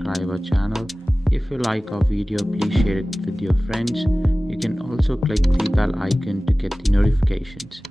subscribe our channel. If you like our video, please share it with your friends. You can also click the bell icon to get the notifications.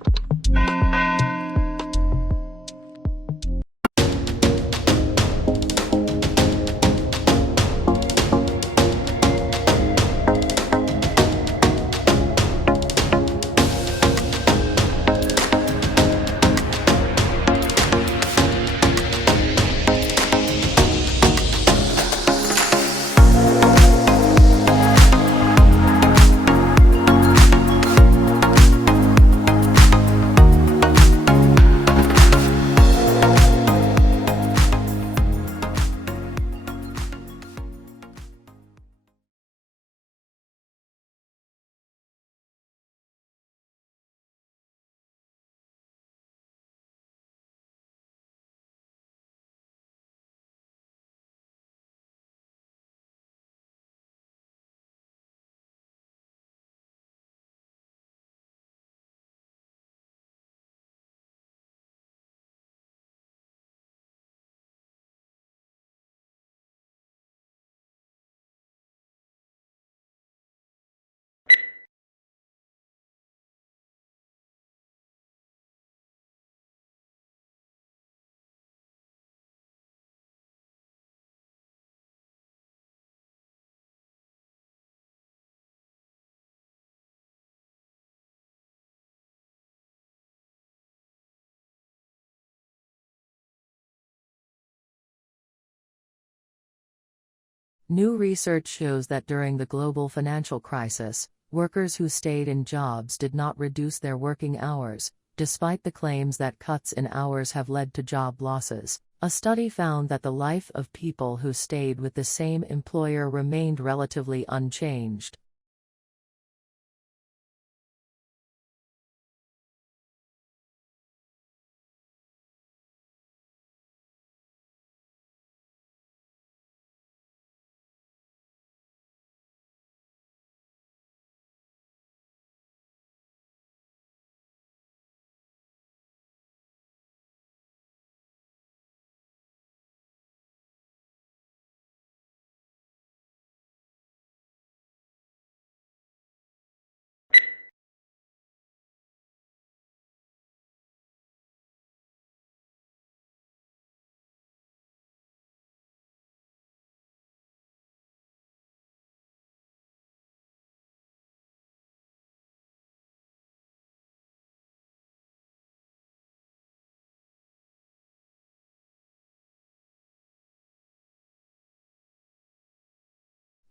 New research shows that during the global financial crisis, workers who stayed in jobs did not reduce their working hours, despite the claims that cuts in hours have led to job losses. A study found that the life of people who stayed with the same employer remained relatively unchanged.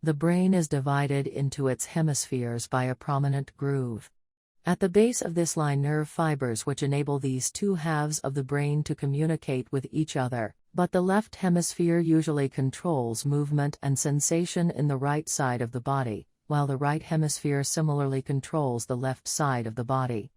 The brain is divided into its hemispheres by a prominent groove. At the base of this lie nerve fibers which enable these two halves of the brain to communicate with each other, but the left hemisphere usually controls movement and sensation in the right side of the body, while the right hemisphere similarly controls the left side of the body.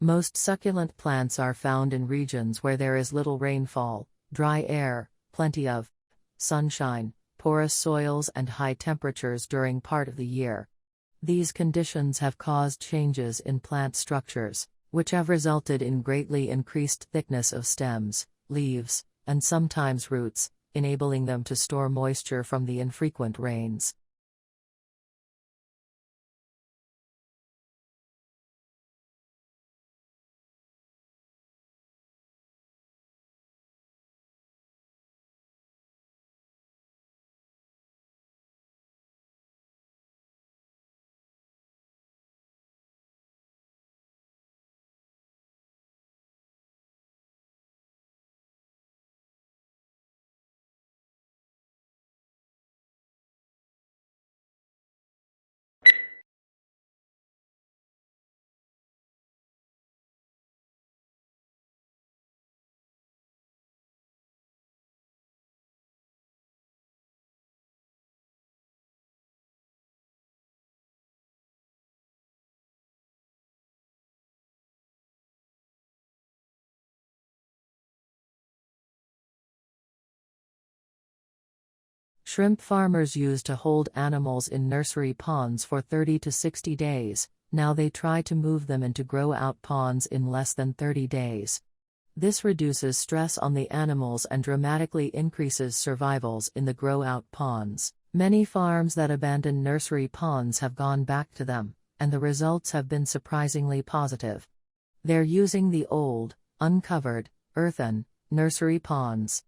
Most succulent plants are found in regions where there is little rainfall, dry air, plenty of sunshine, porous soils and high temperatures during part of the year. These conditions have caused changes in plant structures, which have resulted in greatly increased thickness of stems, leaves, and sometimes roots, enabling them to store moisture from the infrequent rains. Shrimp farmers used to hold animals in nursery ponds for 30 to 60 days, now they try to move them into grow-out ponds in less than 30 days. This reduces stress on the animals and dramatically increases survivals in the grow-out ponds. Many farms that abandon nursery ponds have gone back to them, and the results have been surprisingly positive. They're using the old, uncovered, earthen, nursery ponds.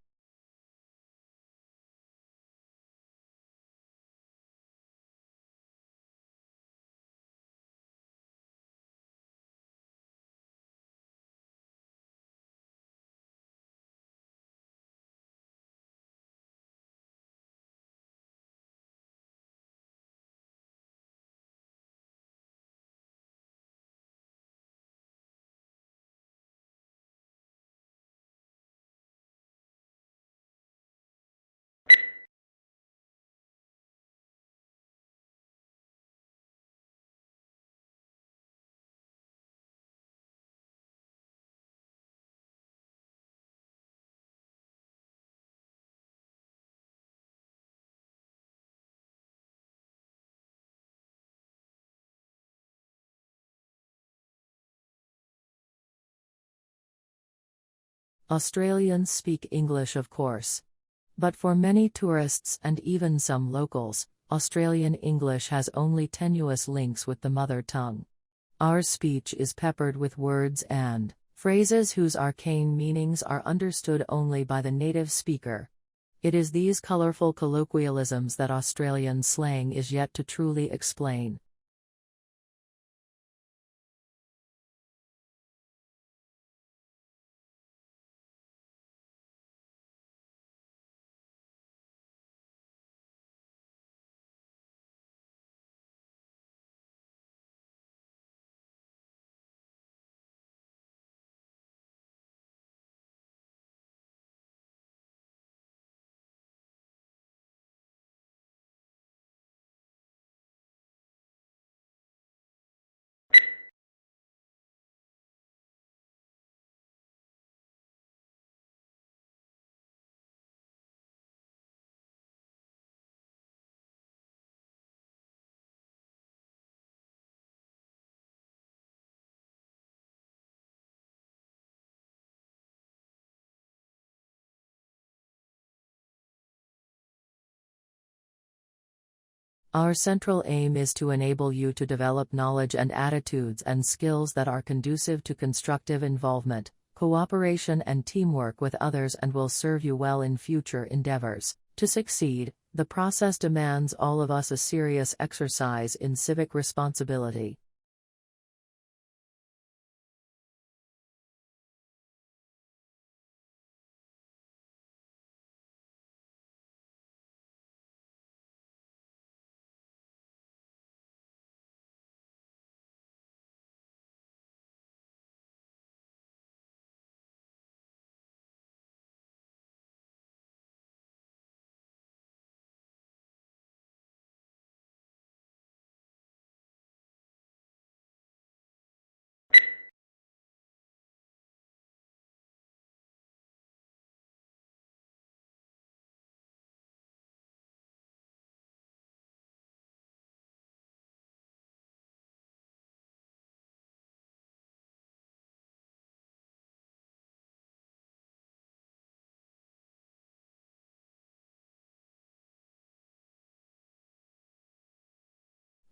Australians speak English, of course. But for many tourists and even some locals, Australian English has only tenuous links with the mother tongue. Our speech is peppered with words and phrases whose arcane meanings are understood only by the native speaker. It is these colorful colloquialisms that Australian slang is yet to truly explain. Our central aim is to enable you to develop knowledge and attitudes and skills that are conducive to constructive involvement, cooperation and teamwork with others and will serve you well in future endeavors. To succeed, the process demands all of us a serious exercise in civic responsibility.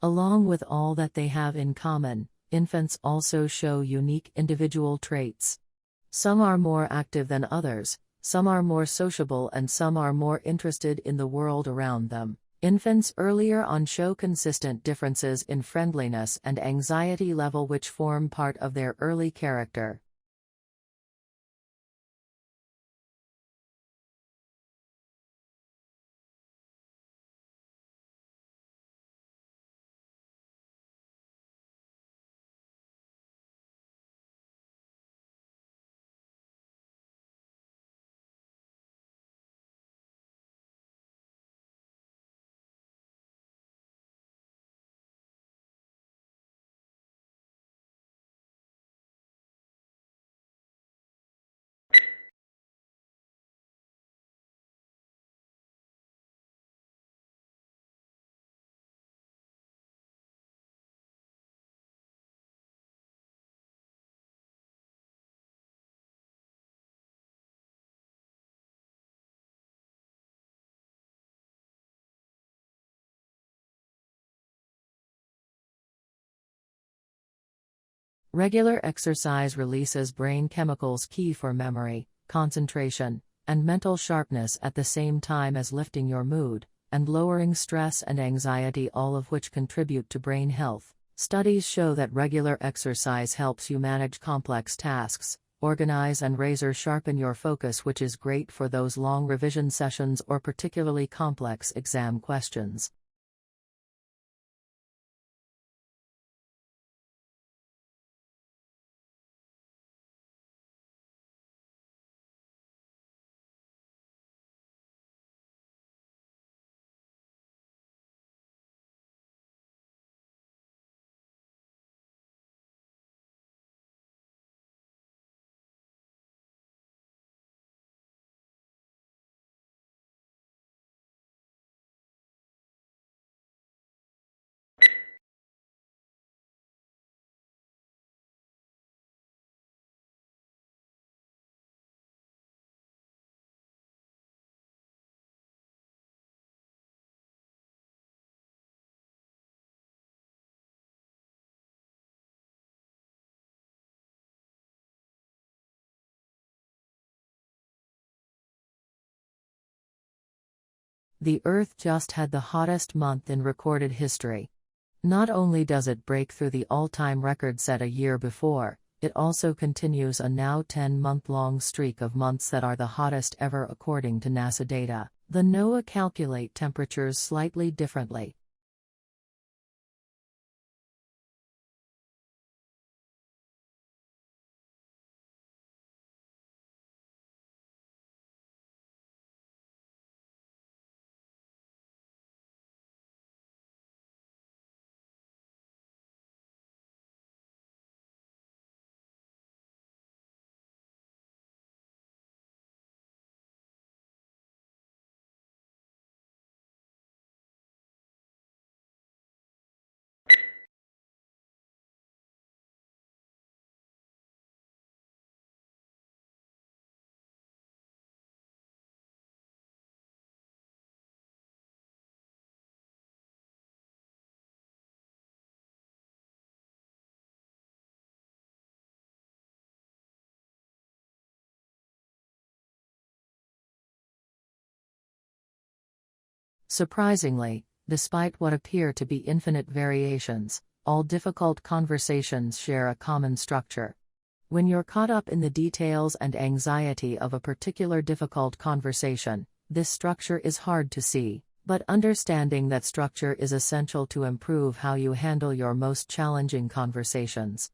Along with all that they have in common, infants also show unique individual traits. Some are more active than others, some are more sociable and some are more interested in the world around them. Infants earlier on show consistent differences in friendliness and anxiety level which form part of their early character. Regular exercise releases brain chemicals key for memory, concentration, and mental sharpness at the same time as lifting your mood and lowering stress and anxiety, all of which contribute to brain health. Studies show that regular exercise helps you manage complex tasks, organize and razor-sharpen your focus, which is great for those long revision sessions or particularly complex exam questions. The Earth just had the hottest month in recorded history. Not only does it break through the all-time record set a year before, it also continues a now 10-month-long streak of months that are the hottest ever according to NASA data. The NOAA calculate temperatures slightly differently. Surprisingly, despite what appear to be infinite variations, all difficult conversations share a common structure. When you're caught up in the details and anxiety of a particular difficult conversation, this structure is hard to see, but understanding that structure is essential to improve how you handle your most challenging conversations.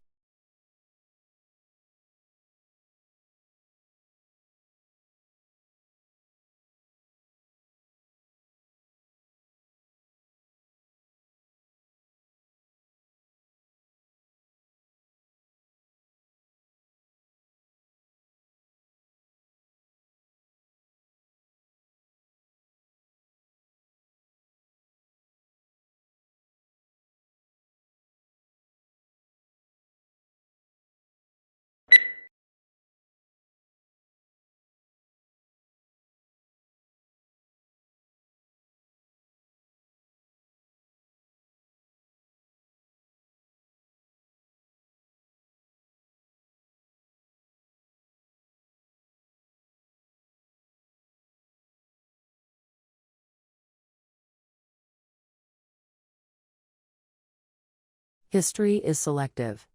History is selective.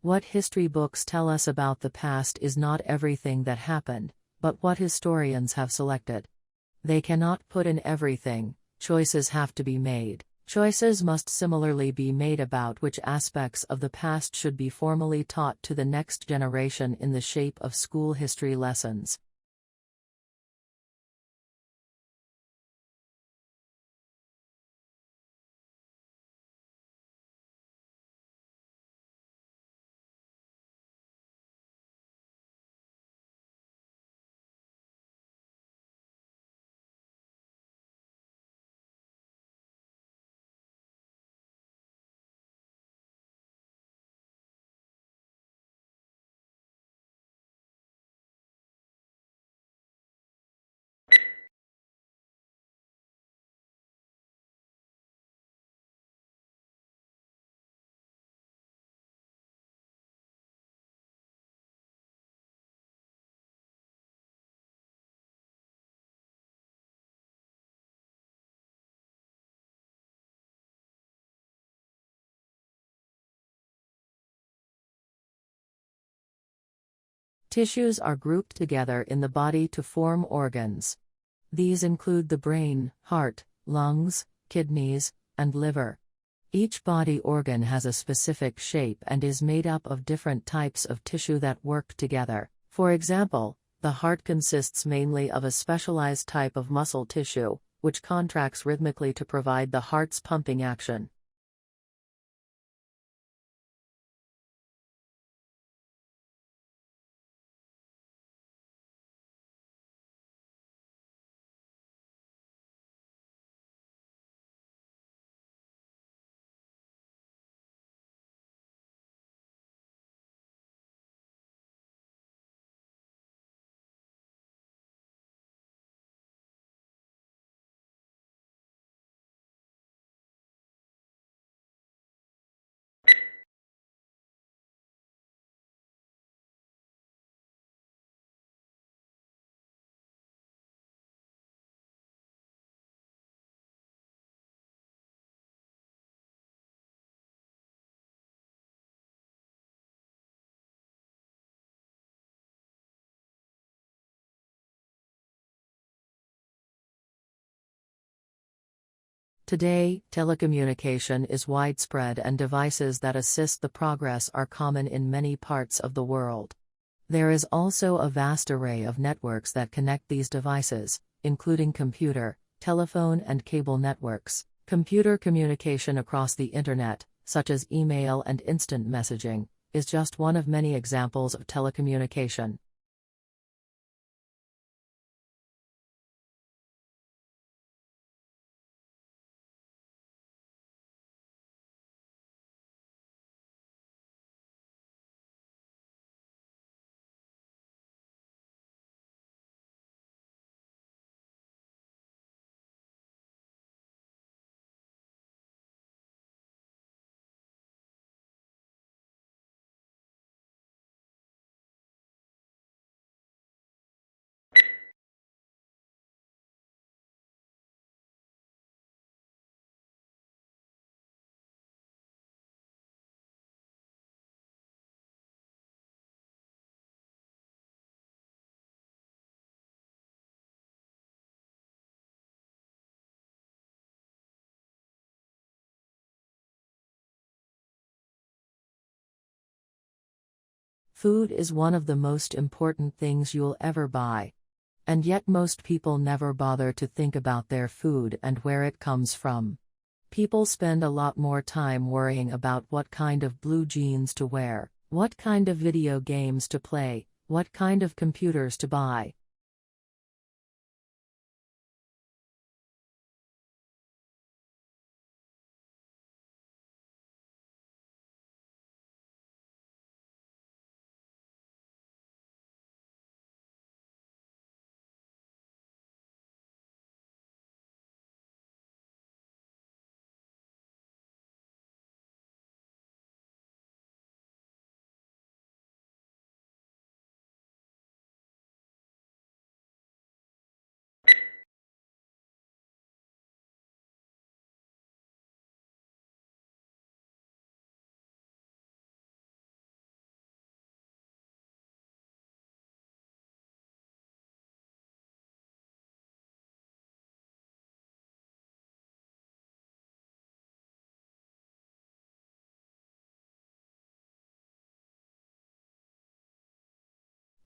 What history books tell us about the past is not everything that happened, but what historians have selected. They cannot put in everything, choices have to be made. Choices must similarly be made about which aspects of the past should be formally taught to the next generation in the shape of school history lessons. Tissues are grouped together in the body to form organs. These include the brain, heart, lungs, kidneys, and liver. Each body organ has a specific shape and is made up of different types of tissue that work together. For example, the heart consists mainly of a specialized type of muscle tissue, which contracts rhythmically to provide the heart's pumping action. Today, telecommunication is widespread and devices that assist the progress are common in many parts of the world. There is also a vast array of networks that connect these devices, including computer, telephone and cable networks. Computer communication across the Internet, such as email and instant messaging, is just one of many examples of telecommunication. Food is one of the most important things you'll ever buy. And yet most people never bother to think about their food and where it comes from. People spend a lot more time worrying about what kind of blue jeans to wear, what kind of video games to play, what kind of computers to buy.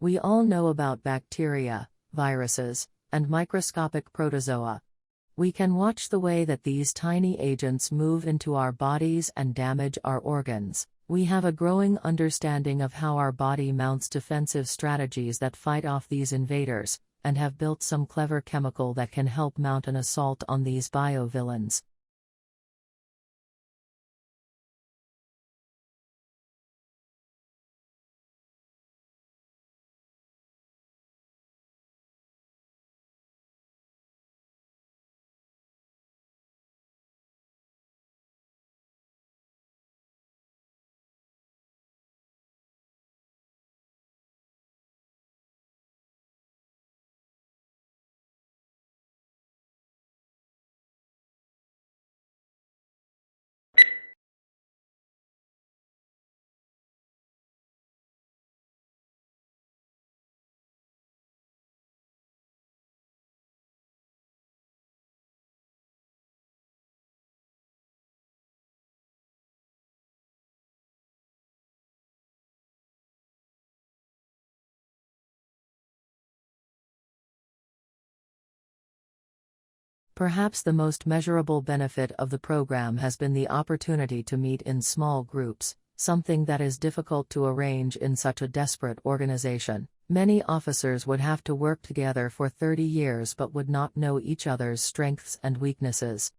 We all know about bacteria, viruses, and microscopic protozoa. We can watch the way that these tiny agents move into our bodies and damage our organs. We have a growing understanding of how our body mounts defensive strategies that fight off these invaders, and have built some clever chemical that can help mount an assault on these biovillains. Perhaps the most measurable benefit of the program has been the opportunity to meet in small groups, something that is difficult to arrange in such a desperate organization. Many officers would have to work together for 30 years but would not know each other's strengths and weaknesses.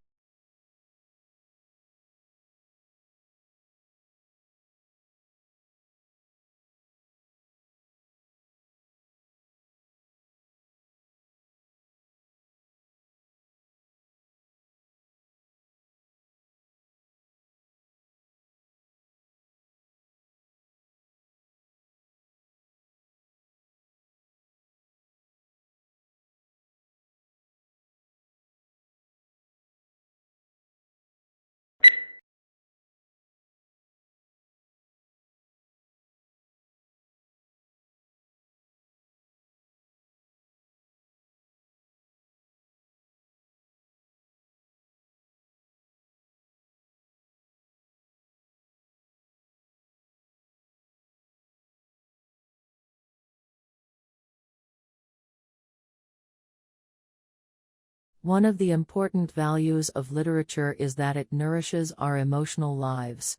One of the important values of literature is that it nourishes our emotional lives.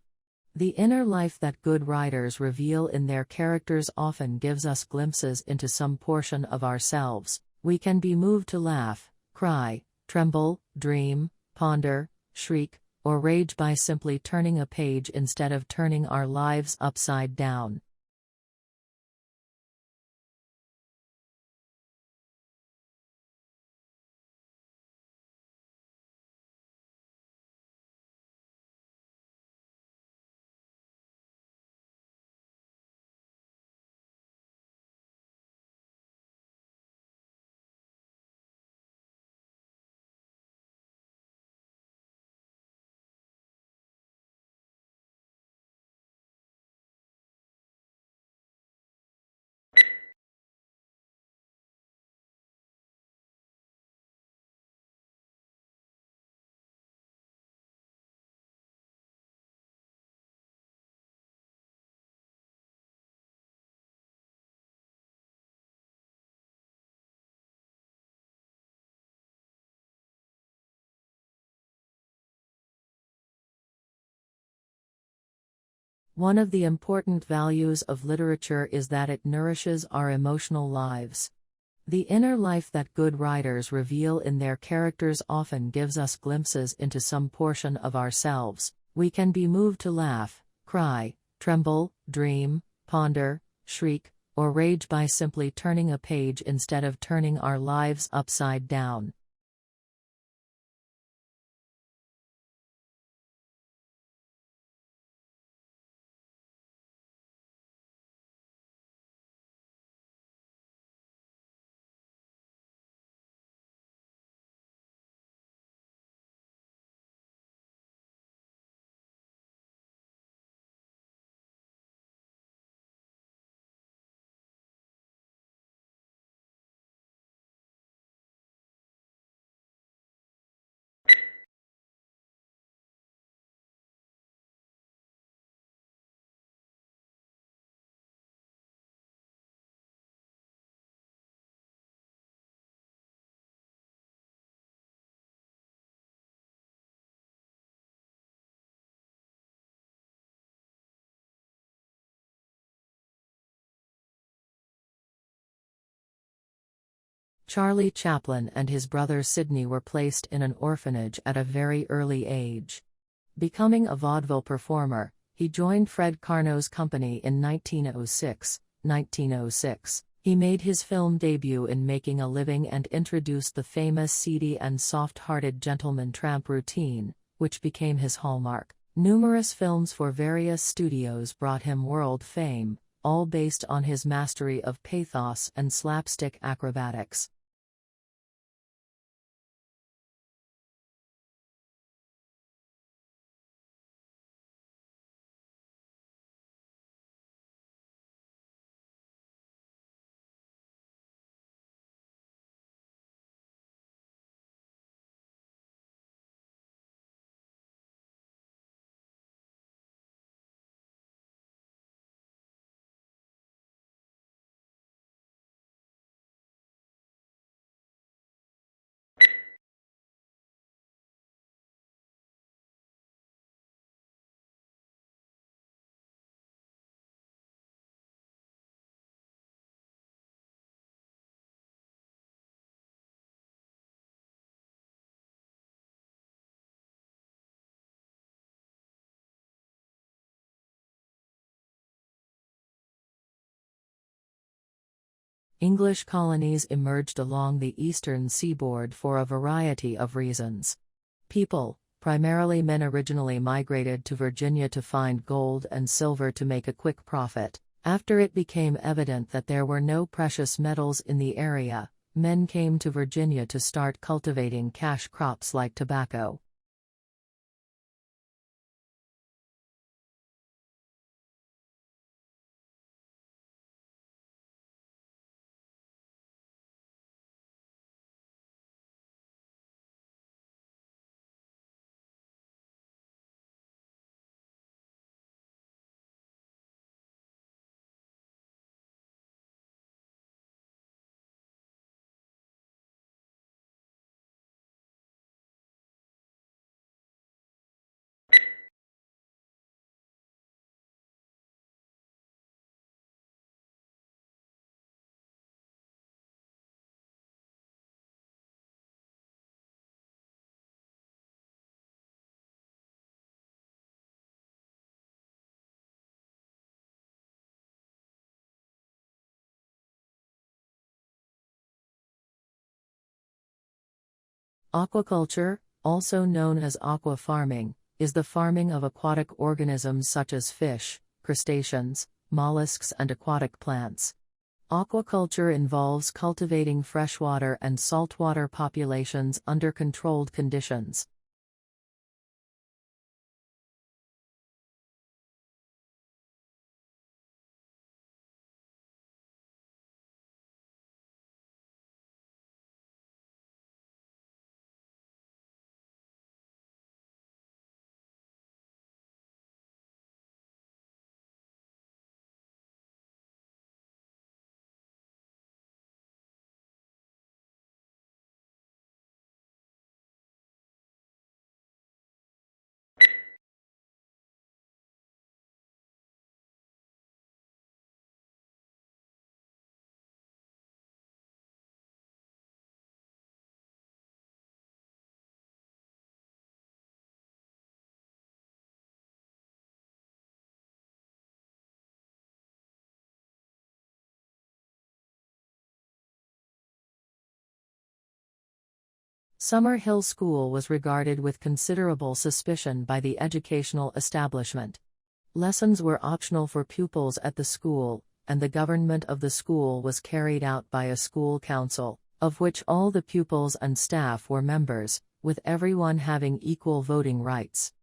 The inner life that good writers reveal in their characters often gives us glimpses into some portion of ourselves. We can be moved to laugh, cry, tremble, dream, ponder, shriek, or rage by simply turning a page instead of turning our lives upside down. One of the important values of literature is that it nourishes our emotional lives. The inner life that good writers reveal in their characters often gives us glimpses into some portion of ourselves. We can be moved to laugh, cry, tremble, dream, ponder, shriek, or rage by simply turning a page instead of turning our lives upside down. Charlie Chaplin and his brother Sidney were placed in an orphanage at a very early age. Becoming a vaudeville performer, he joined Fred Karno's company in 1906. He made his film debut in Making a Living and introduced the famous seedy and soft-hearted gentleman tramp routine, which became his hallmark. Numerous films for various studios brought him world fame, all based on his mastery of pathos and slapstick acrobatics. English colonies emerged along the eastern seaboard for a variety of reasons. People, primarily men, originally migrated to Virginia to find gold and silver to make a quick profit. After it became evident that there were no precious metals in the area, men came to Virginia to start cultivating cash crops like tobacco. Aquaculture, also known as aqua farming, is the farming of aquatic organisms such as fish, crustaceans, mollusks, and aquatic plants. Aquaculture involves cultivating freshwater and saltwater populations under controlled conditions. Summer Hill School was regarded with considerable suspicion by the educational establishment. Lessons were optional for pupils at the school, and the government of the school was carried out by a school council, of which all the pupils and staff were members, with everyone having equal voting rights.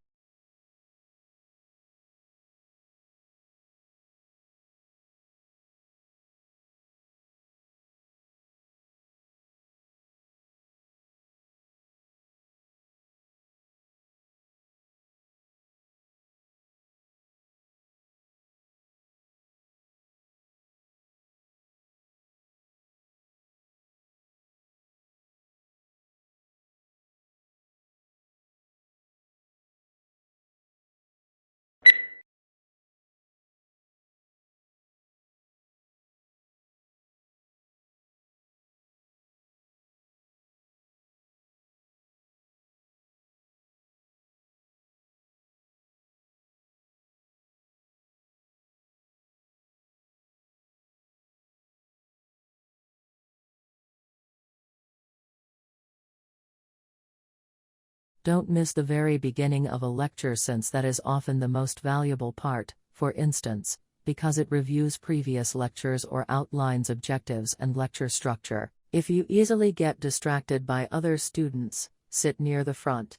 Don't miss the very beginning of a lecture, since that is often the most valuable part, for instance, because it reviews previous lectures or outlines objectives and lecture structure. If you easily get distracted by other students, sit near the front.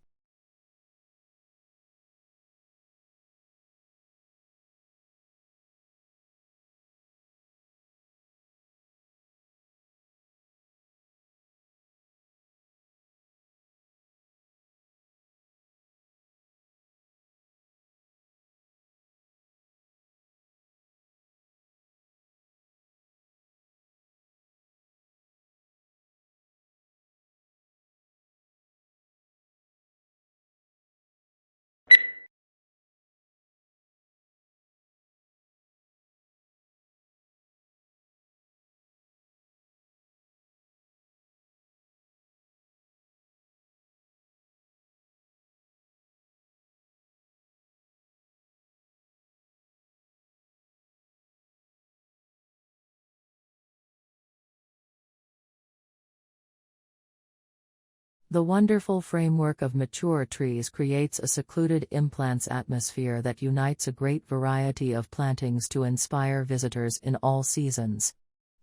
The wonderful framework of mature trees creates a secluded implants atmosphere that unites a great variety of plantings to inspire visitors in all seasons.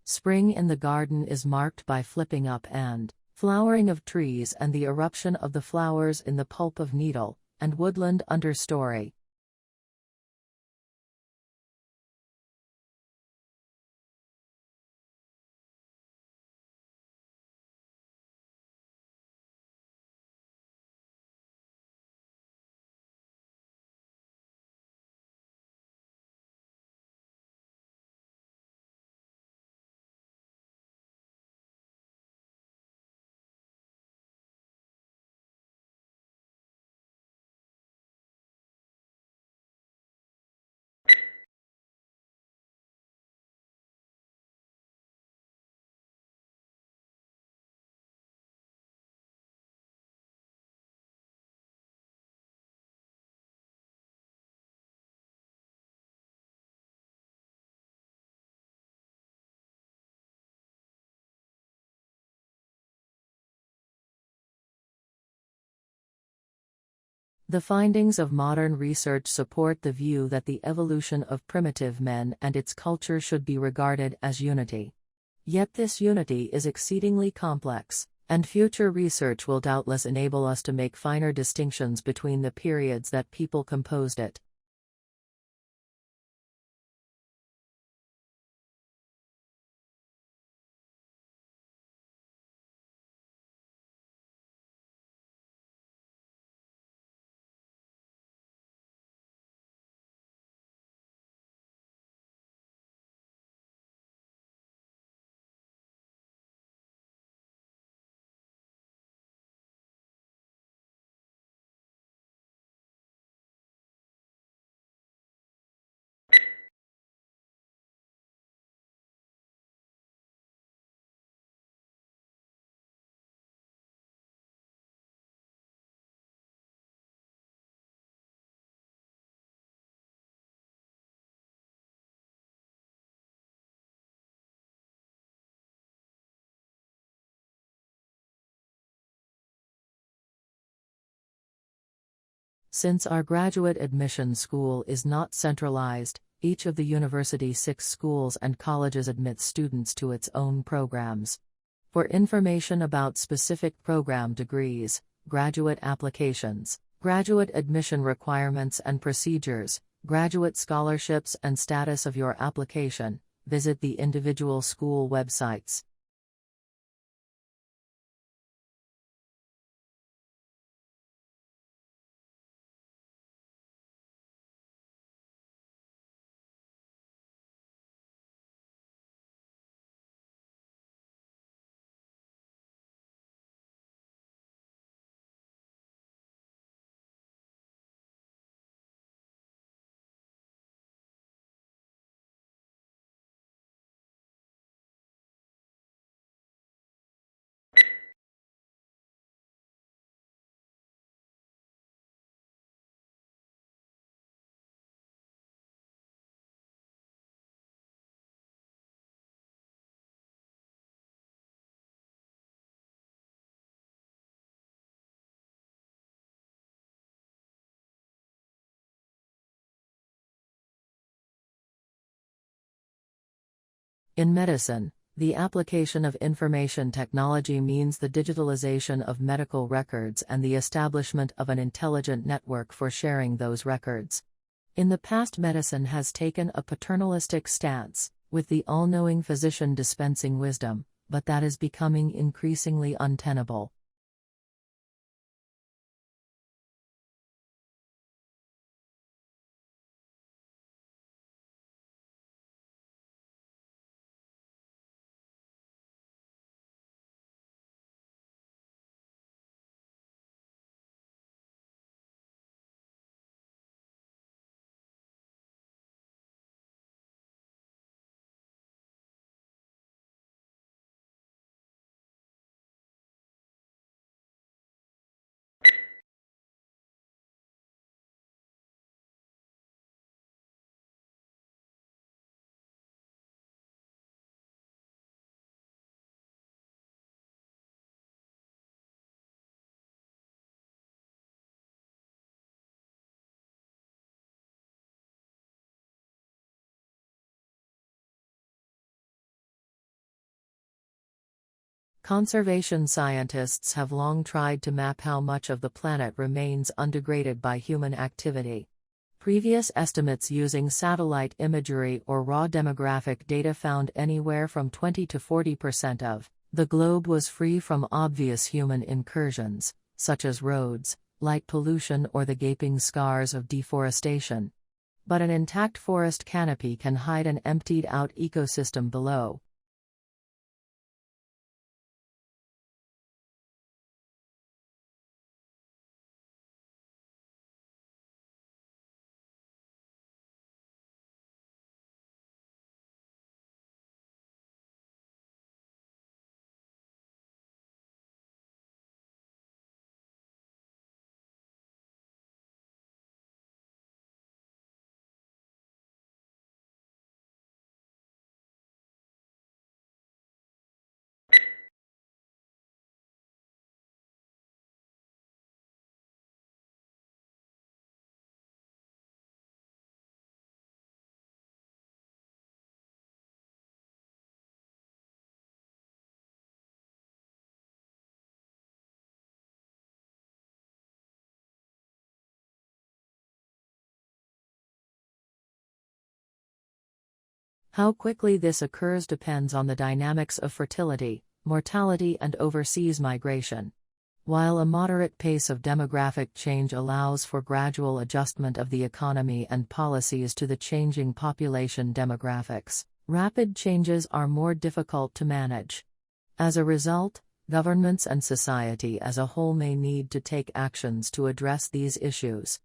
Spring in the garden is marked by flipping up and flowering of trees and the eruption of the flowers in the pulp of needle and woodland understory. The findings of modern research support the view that the evolution of primitive men and its culture should be regarded as unity. Yet this unity is exceedingly complex, and future research will doubtless enable us to make finer distinctions between the periods that people composed it. Since our graduate admission school is not centralized, each of the university's 6 schools and colleges admits students to its own programs. For information about specific program degrees, graduate applications, graduate admission requirements and procedures, graduate scholarships and status of your application, visit the individual school websites. In medicine, the application of information technology means the digitalization of medical records and the establishment of an intelligent network for sharing those records. In the past, medicine has taken a paternalistic stance, with the all-knowing physician dispensing wisdom, but that is becoming increasingly untenable. Conservation scientists have long tried to map how much of the planet remains undegraded by human activity. Previous estimates using satellite imagery or raw demographic data found anywhere from 20 to 40% of the globe was free from obvious human incursions, such as roads, light pollution, or the gaping scars of deforestation. But an intact forest canopy can hide an emptied-out ecosystem below. How quickly this occurs depends on the dynamics of fertility, mortality, and overseas migration. While a moderate pace of demographic change allows for gradual adjustment of the economy and policies to the changing population demographics, rapid changes are more difficult to manage. As a result, governments and society as a whole may need to take actions to address these issues.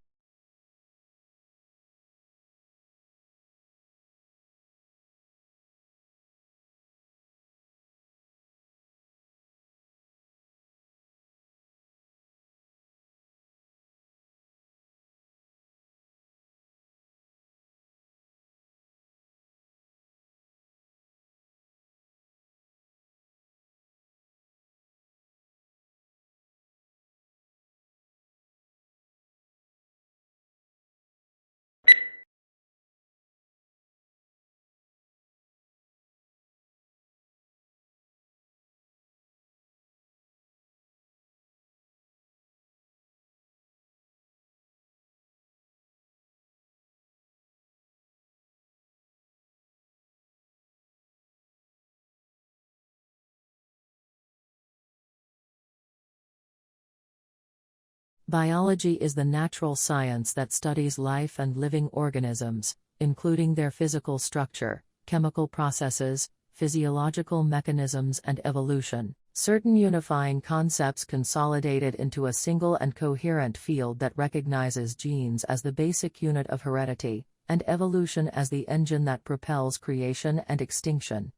Biology is the natural science that studies life and living organisms, including their physical structure, chemical processes, physiological mechanisms, and evolution. Certain unifying concepts consolidated into a single and coherent field that recognizes genes as the basic unit of heredity, and evolution as the engine that propels creation and extinction.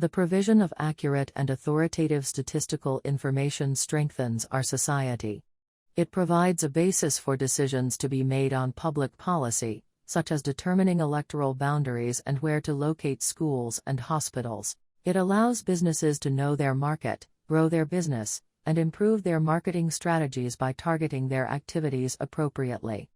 The provision of accurate and authoritative statistical information strengthens our society. It provides a basis for decisions to be made on public policy, such as determining electoral boundaries and where to locate schools and hospitals. It allows businesses to know their market, grow their business, and improve their marketing strategies by targeting their activities appropriately.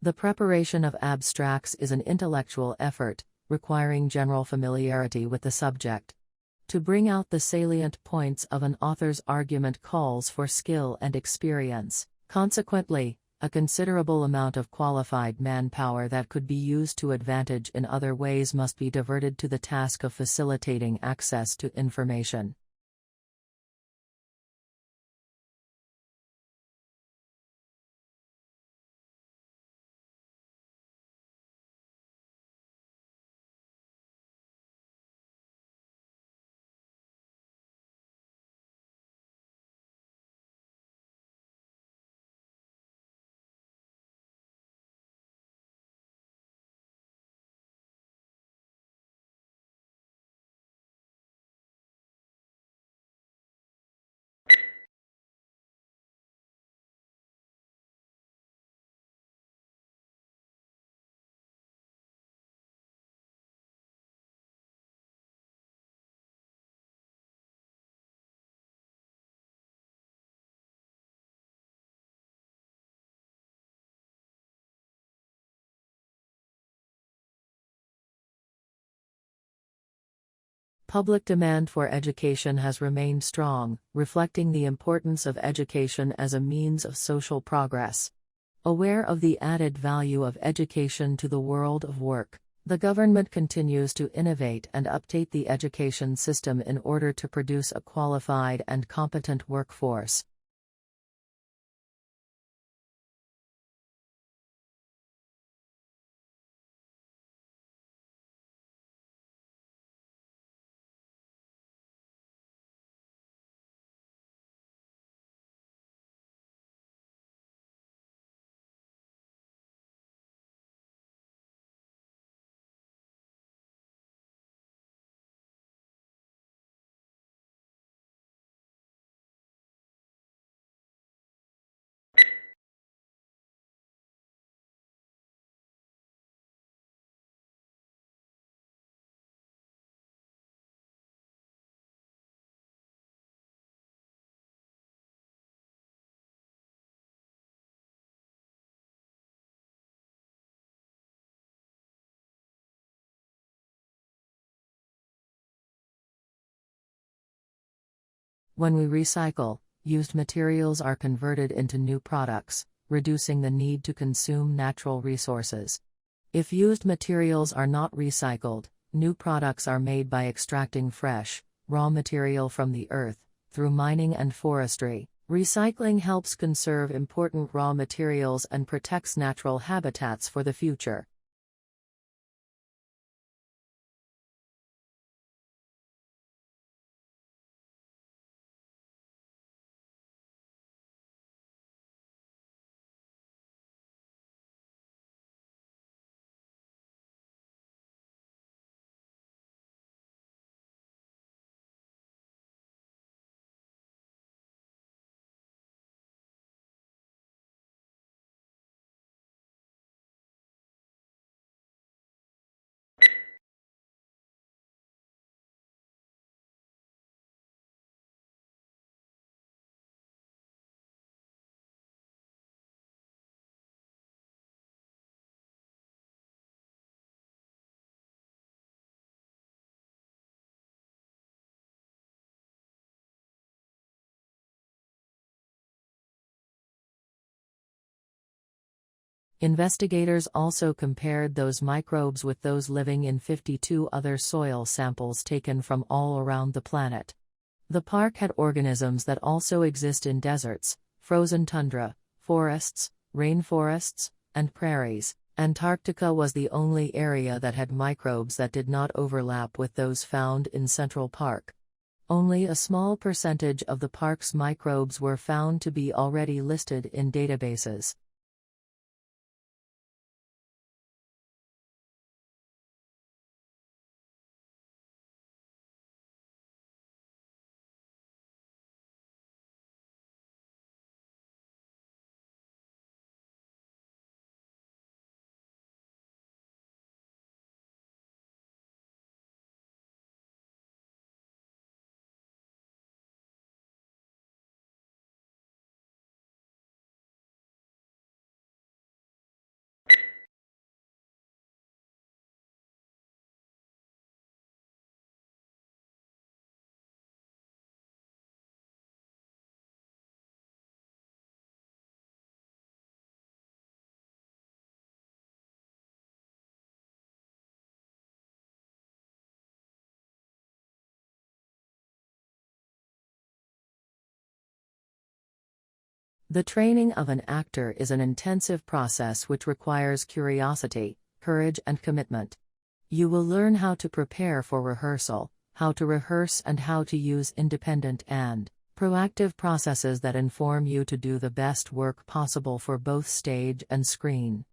The preparation of abstracts is an intellectual effort, requiring general familiarity with the subject. To bring out the salient points of an author's argument calls for skill and experience. Consequently, a considerable amount of qualified manpower that could be used to advantage in other ways must be diverted to the task of facilitating access to information. Public demand for education has remained strong, reflecting the importance of education as a means of social progress. Aware of the added value of education to the world of work, the government continues to innovate and update the education system in order to produce a qualified and competent workforce. When we recycle, used materials are converted into new products, reducing the need to consume natural resources. If used materials are not recycled, new products are made by extracting fresh, raw material from the earth, through mining and forestry. Recycling helps conserve important raw materials and protects natural habitats for the future. Investigators also compared those microbes with those living in 52 other soil samples taken from all around the planet. The park had organisms that also exist in deserts, frozen tundra, forests, rainforests, and prairies. Antarctica was the only area that had microbes that did not overlap with those found in Central Park. Only a small percentage of the park's microbes were found to be already listed in databases. The training of an actor is an intensive process which requires curiosity, courage, and commitment. You will learn how to prepare for rehearsal, how to rehearse, and how to use independent and proactive processes that inform you to do the best work possible for both stage and screen.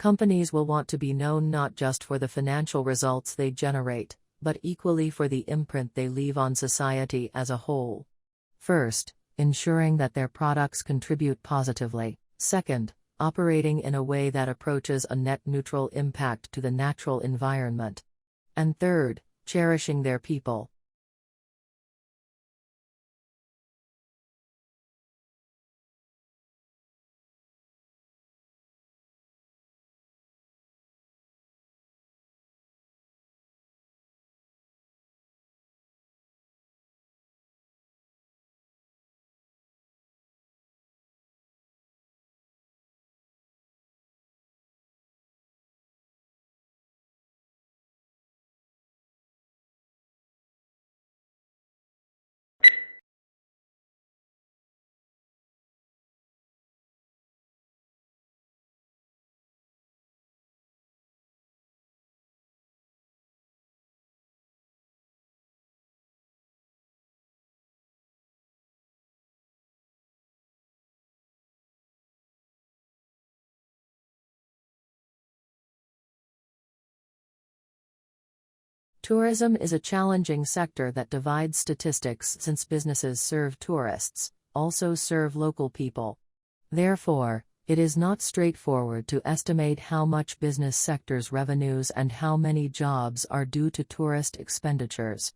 Companies will want to be known not just for the financial results they generate, but equally for the imprint they leave on society as a whole. First, ensuring that their products contribute positively. Second, operating in a way that approaches a net neutral impact to the natural environment. And third, cherishing their people. Tourism is a challenging sector that divides statistics since businesses serve tourists, also serve local people. Therefore, it is not straightforward to estimate how much business sector's revenues and how many jobs are due to tourist expenditures.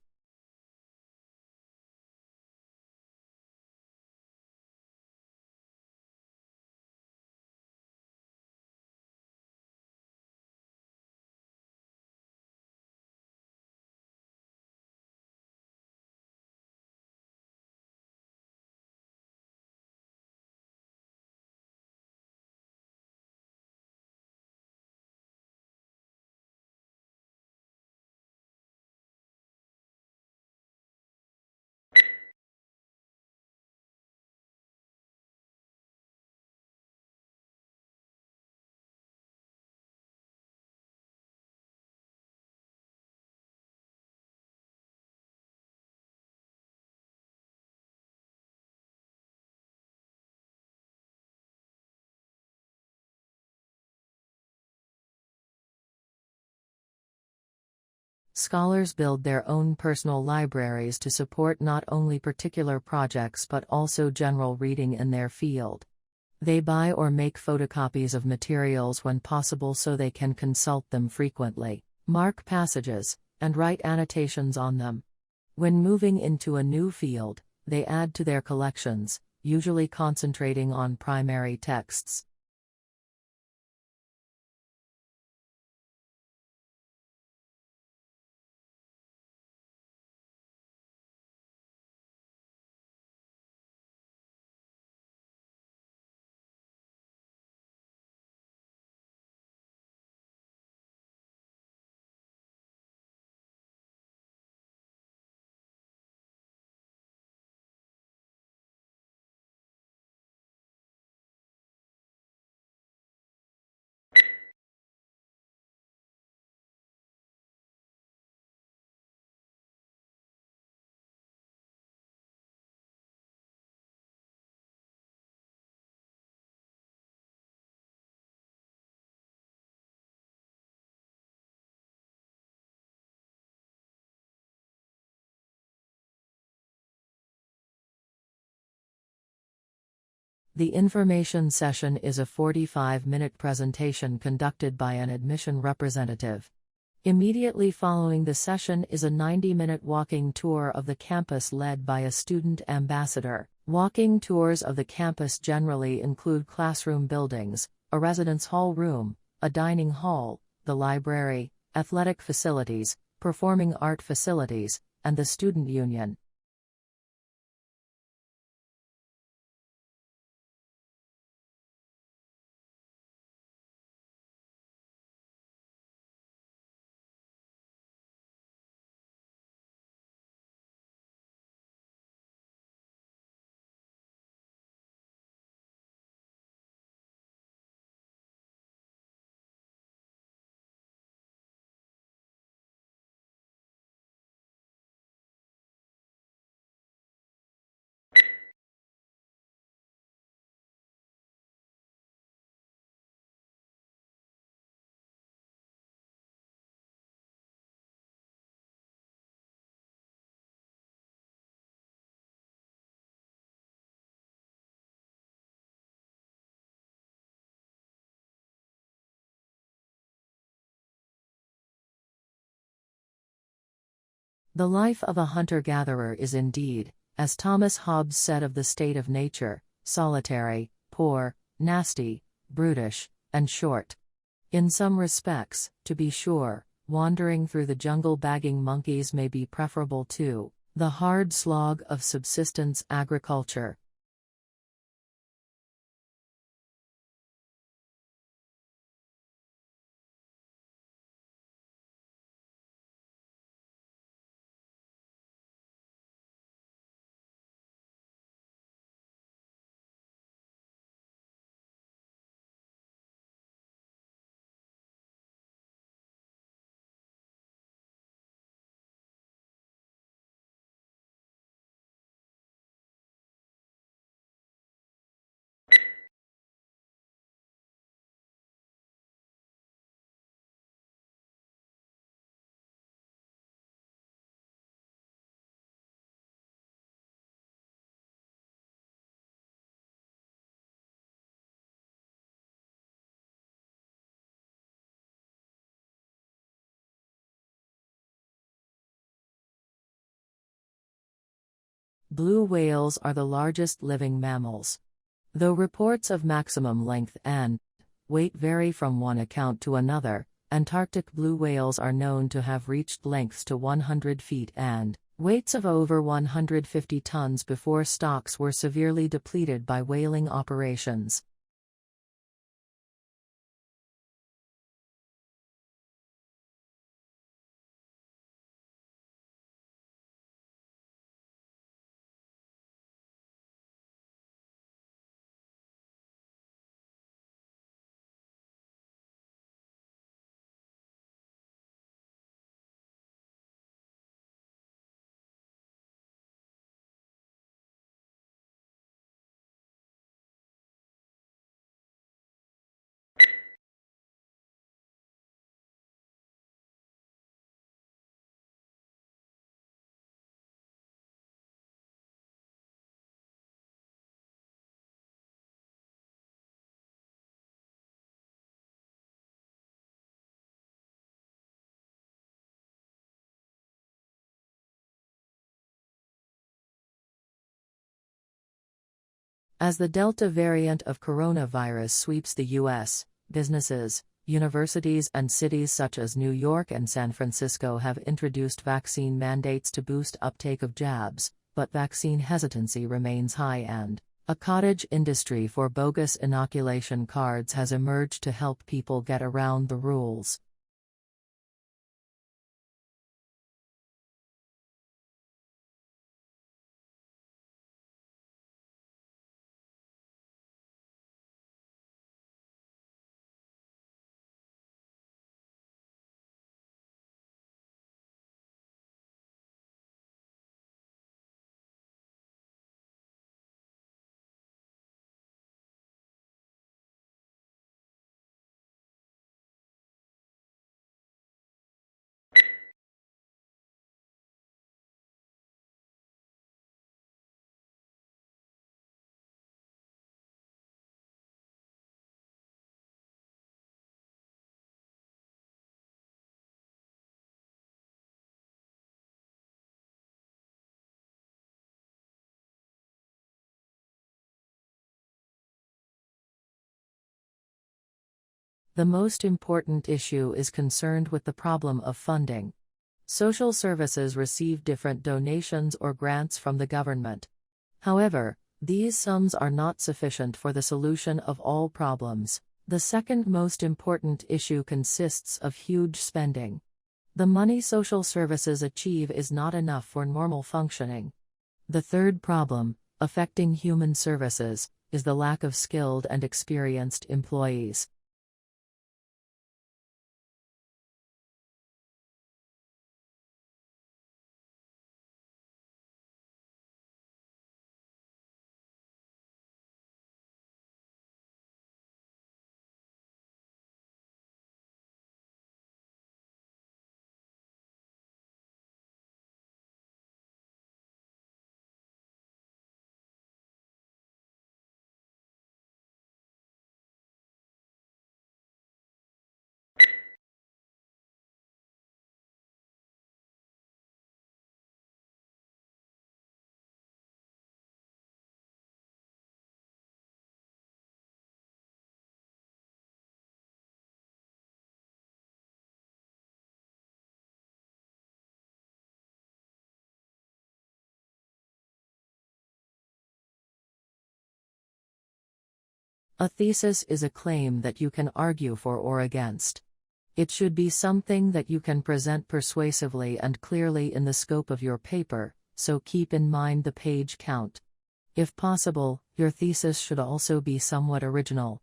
Scholars build their own personal libraries to support not only particular projects but also general reading in their field. They buy or make photocopies of materials when possible so they can consult them frequently, mark passages, and write annotations on them. When moving into a new field, they add to their collections, usually concentrating on primary texts. The information session is a 45-minute presentation conducted by an admission representative. Immediately following the session is a 90-minute walking tour of the campus led by a student ambassador. Walking tours of the campus generally include classroom buildings, a residence hall room, a dining hall, the library, athletic facilities, performing art facilities, and the student union. The life of a hunter-gatherer is indeed, as Thomas Hobbes said of the state of nature, solitary, poor, nasty, brutish, and short. In some respects, to be sure, wandering through the jungle bagging monkeys may be preferable to the hard slog of subsistence agriculture. Blue whales are the largest living mammals. Though reports of maximum length and weight vary from one account to another, Antarctic blue whales are known to have reached lengths to 100 feet and weights of over 150 tons before stocks were severely depleted by whaling operations. As the Delta variant of coronavirus sweeps the U.S., businesses, universities and cities such as New York and San Francisco have introduced vaccine mandates to boost uptake of jabs, but vaccine hesitancy remains high and a cottage industry for bogus inoculation cards has emerged to help people get around the rules. The most important issue is concerned with the problem of funding. Social services receive different donations or grants from the government. However, these sums are not sufficient for the solution of all problems. The second most important issue consists of huge spending. The money social services achieve is not enough for normal functioning. The third problem, affecting human services, is the lack of skilled and experienced employees. A thesis is a claim that you can argue for or against. It should be something that you can present persuasively and clearly in the scope of your paper, so keep in mind the page count. If possible, your thesis should also be somewhat original.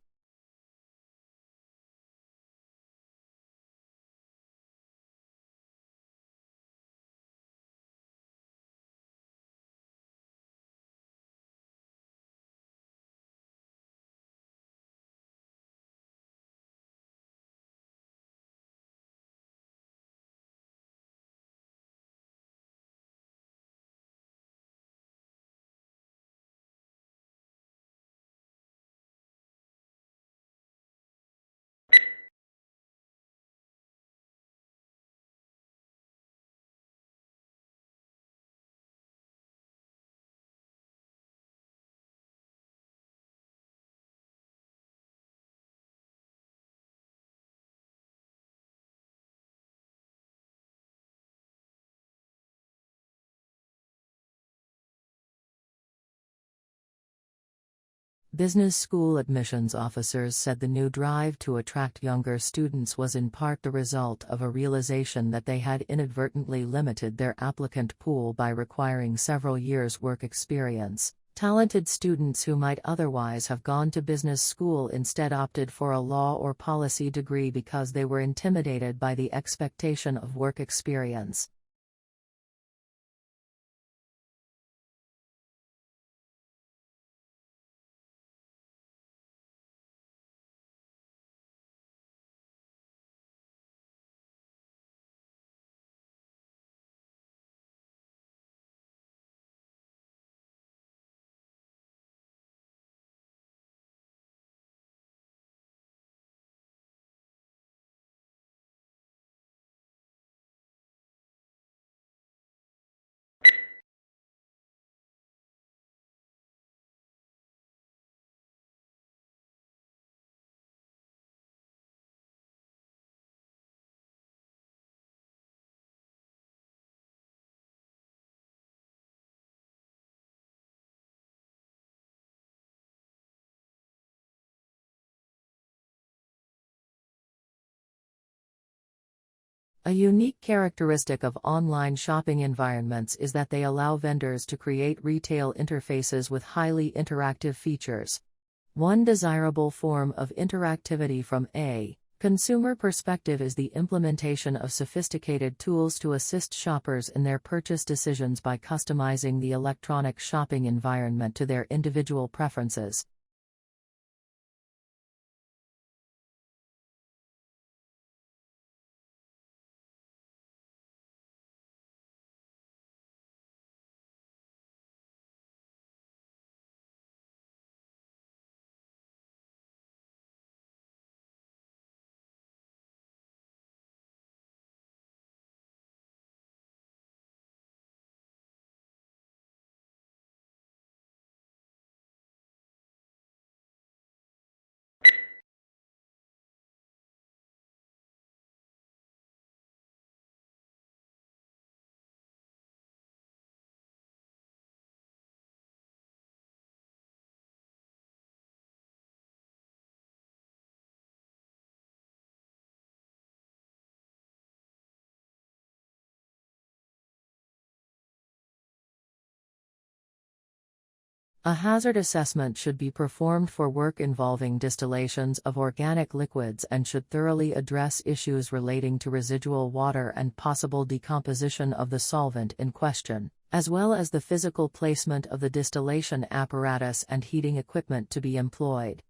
Business school admissions officers said the new drive to attract younger students was in part the result of a realization that they had inadvertently limited their applicant pool by requiring several years' work experience. Talented students who might otherwise have gone to business school instead opted for a law or policy degree because they were intimidated by the expectation of work experience. A unique characteristic of online shopping environments is that they allow vendors to create retail interfaces with highly interactive features. One desirable form of interactivity from a consumer perspective is the implementation of sophisticated tools to assist shoppers in their purchase decisions by customizing the electronic shopping environment to their individual preferences. A hazard assessment should be performed for work involving distillations of organic liquids and should thoroughly address issues relating to residual water and possible decomposition of the solvent in question, as well as the physical placement of the distillation apparatus and heating equipment to be employed.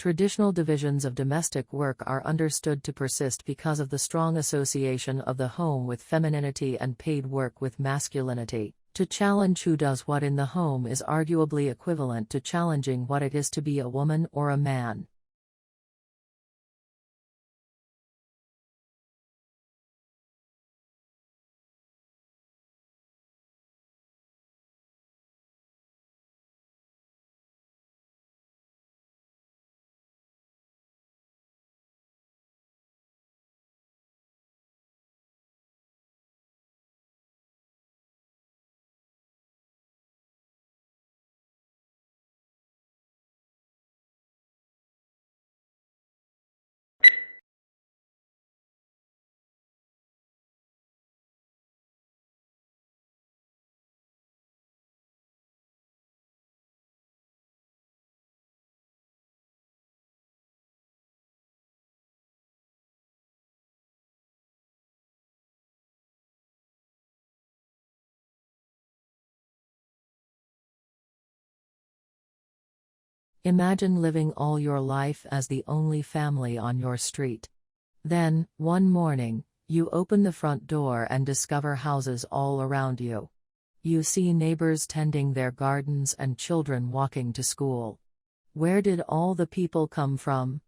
Traditional divisions of domestic work are understood to persist because of the strong association of the home with femininity and paid work with masculinity. To challenge who does what in the home is arguably equivalent to challenging what it is to be a woman or a man. Imagine living all your life as the only family on your street. Then, one morning, you open the front door and discover houses all around you. You see neighbors tending their gardens and children walking to school. Where did all the people come from?